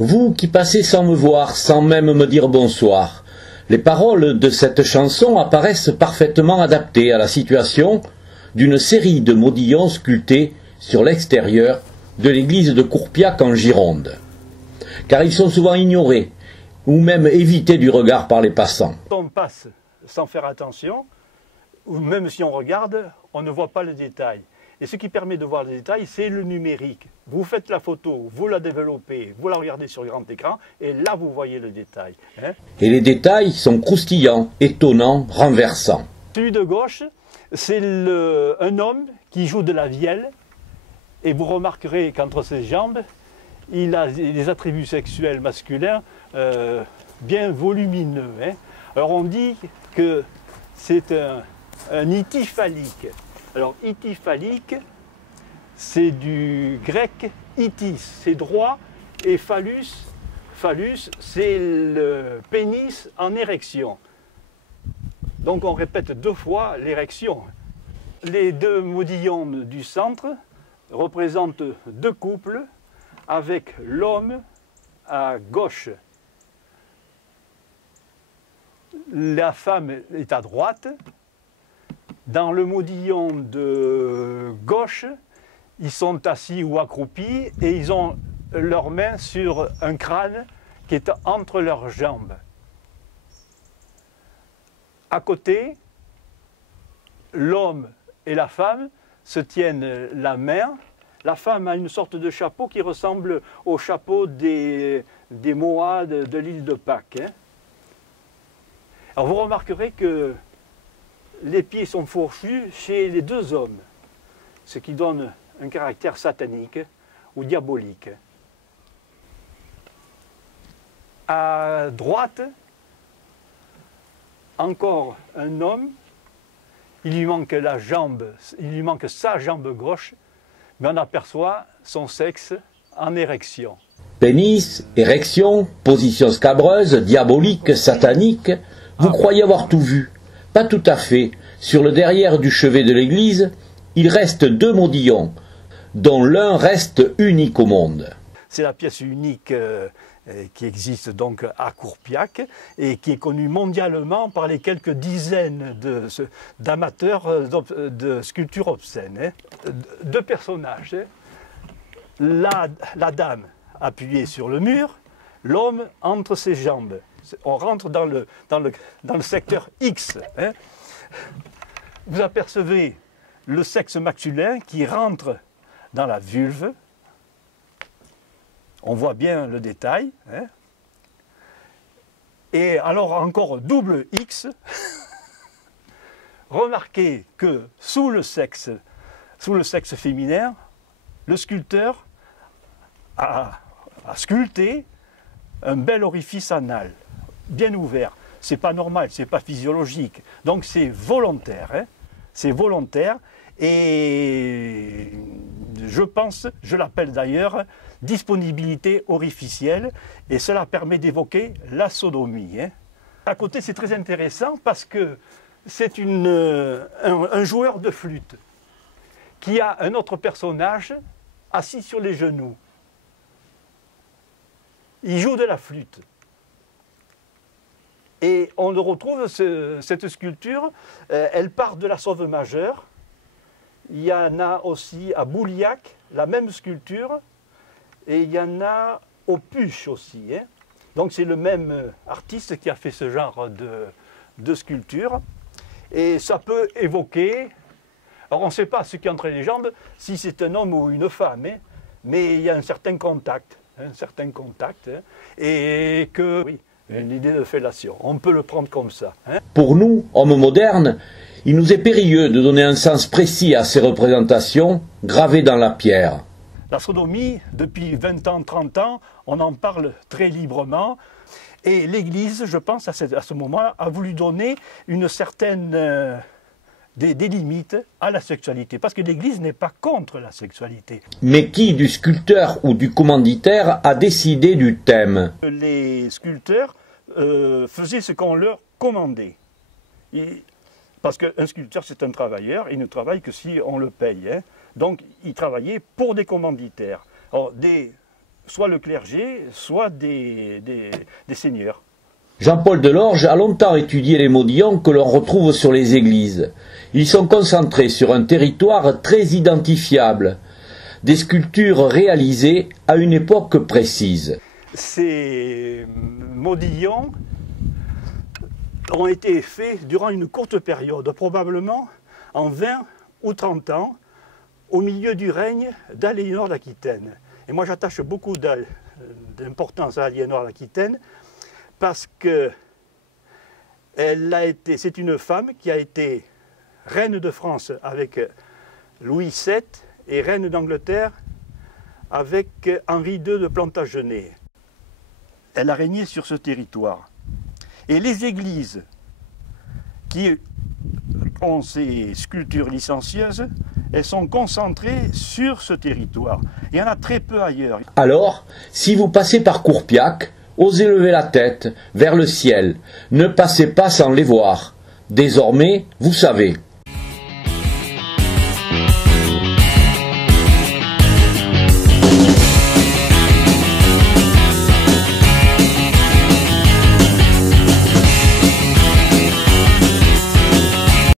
Vous qui passez sans me voir, sans même me dire bonsoir, les paroles de cette chanson apparaissent parfaitement adaptées à la situation d'une série de modillons sculptés sur l'extérieur de l'église de Courpiac en Gironde. Car ils sont souvent ignorés, ou même évités du regard par les passants. On passe sans faire attention, ou même si on regarde, on ne voit pas le détail. Et ce qui permet de voir le détail, c'est le numérique. Vous faites la photo, vous la développez, vous la regardez sur le grand écran, et là vous voyez le détail. Et les détails sont croustillants, étonnants, renversants. Celui de gauche, c'est un homme qui joue de la vielle, et vous remarquerez qu'entre ses jambes, il a des attributs sexuels masculins bien volumineux. Alors on dit que c'est un iti phallique. Alors iti phallique, c'est du grec itis, c'est droit, et phallus, c'est le pénis en érection. Donc on répète 2 fois l'érection. Les 2 modillons du centre représentent 2 couples avec l'homme à gauche. La femme est à droite. Dans le modillon de gauche, ils sont assis ou accroupis et ils ont leurs mains sur un crâne qui est entre leurs jambes. À côté, l'homme et la femme se tiennent la main. La femme a une sorte de chapeau qui ressemble au chapeau des Moas de l'île de Pâques. Alors vous remarquerez que les pieds sont fourchus chez les 2 hommes, ce qui donne un caractère satanique ou diabolique. À droite, encore un homme, il lui manque sa jambe gauche, mais on aperçoit son sexe en érection. Pénis, érection, position scabreuse, diabolique, satanique, vous croyez avoir tout vu. Pas tout à fait. Sur le derrière du chevet de l'église, il reste 2 modillons, dont l'un reste unique au monde. C'est la pièce unique qui existe donc à Courpiac et qui est connue mondialement par les quelques dizaines d'amateurs de sculpture obscène. 2 personnages. La dame appuyée sur le mur, l'homme entre ses jambes. On rentre dans le secteur X. Vous apercevez le sexe masculin qui rentre dans la vulve. On voit bien le détail. Et alors encore double X. Remarquez que sous le sexe féminin, le sculpteur a sculpté un bel orifice anal, bien ouvert. C'est pas normal, c'est pas physiologique. Donc c'est volontaire. C'est volontaire et je l'appelle d'ailleurs disponibilité orificielle et cela permet d'évoquer la sodomie. À côté, c'est très intéressant parce que c'est un joueur de flûte qui a un autre personnage assis sur les genoux. Il joue de la flûte. Et on le retrouve, cette sculpture, elle part de la Sauve majeure. Il y en a aussi à Bouliac, la même sculpture. Et il y en a au Puch aussi. Donc c'est le même artiste qui a fait ce genre de sculpture. Et ça peut évoquer, alors on ne sait pas ce qui est entre les jambes, si c'est un homme ou une femme, mais il y a un certain contact. Et que, oui, une idée de fellation, on peut le prendre comme ça. Pour nous, hommes modernes, il nous est périlleux de donner un sens précis à ces représentations gravées dans la pierre. La sodomie, depuis 20 ans, 30 ans, on en parle très librement. Et l'Église, je pense, à ce moment-là, a voulu donner une certaine... des limites à la sexualité, parce que l'Église n'est pas contre la sexualité. Mais qui, du sculpteur ou du commanditaire, a décidé du thème? Les sculpteurs faisaient ce qu'on leur commandait. Parce qu'un sculpteur, c'est un travailleur, il ne travaille que si on le paye. Donc, il travaillait pour des commanditaires. Alors, des soit le clergé, soit des seigneurs. Jean-Paul Delorge a longtemps étudié les modillons que l'on retrouve sur les églises. Ils sont concentrés sur un territoire très identifiable, des sculptures réalisées à une époque précise. Ces modillons ont été faits durant une courte période, probablement en 20 ou 30 ans, au milieu du règne d'Aliénor d'Aquitaine. Et moi j'attache beaucoup d'importance à Aliénor d'Aquitaine parce que c'est une femme qui a été reine de France avec Louis VII et reine d'Angleterre avec Henri II de Plantagenet. Elle a régné sur ce territoire. Et les églises qui ont ces sculptures licencieuses, elles sont concentrées sur ce territoire. Il y en a très peu ailleurs. Alors, si vous passez par Courpiac, osez lever la tête vers le ciel. Ne passez pas sans les voir. Désormais, vous savez.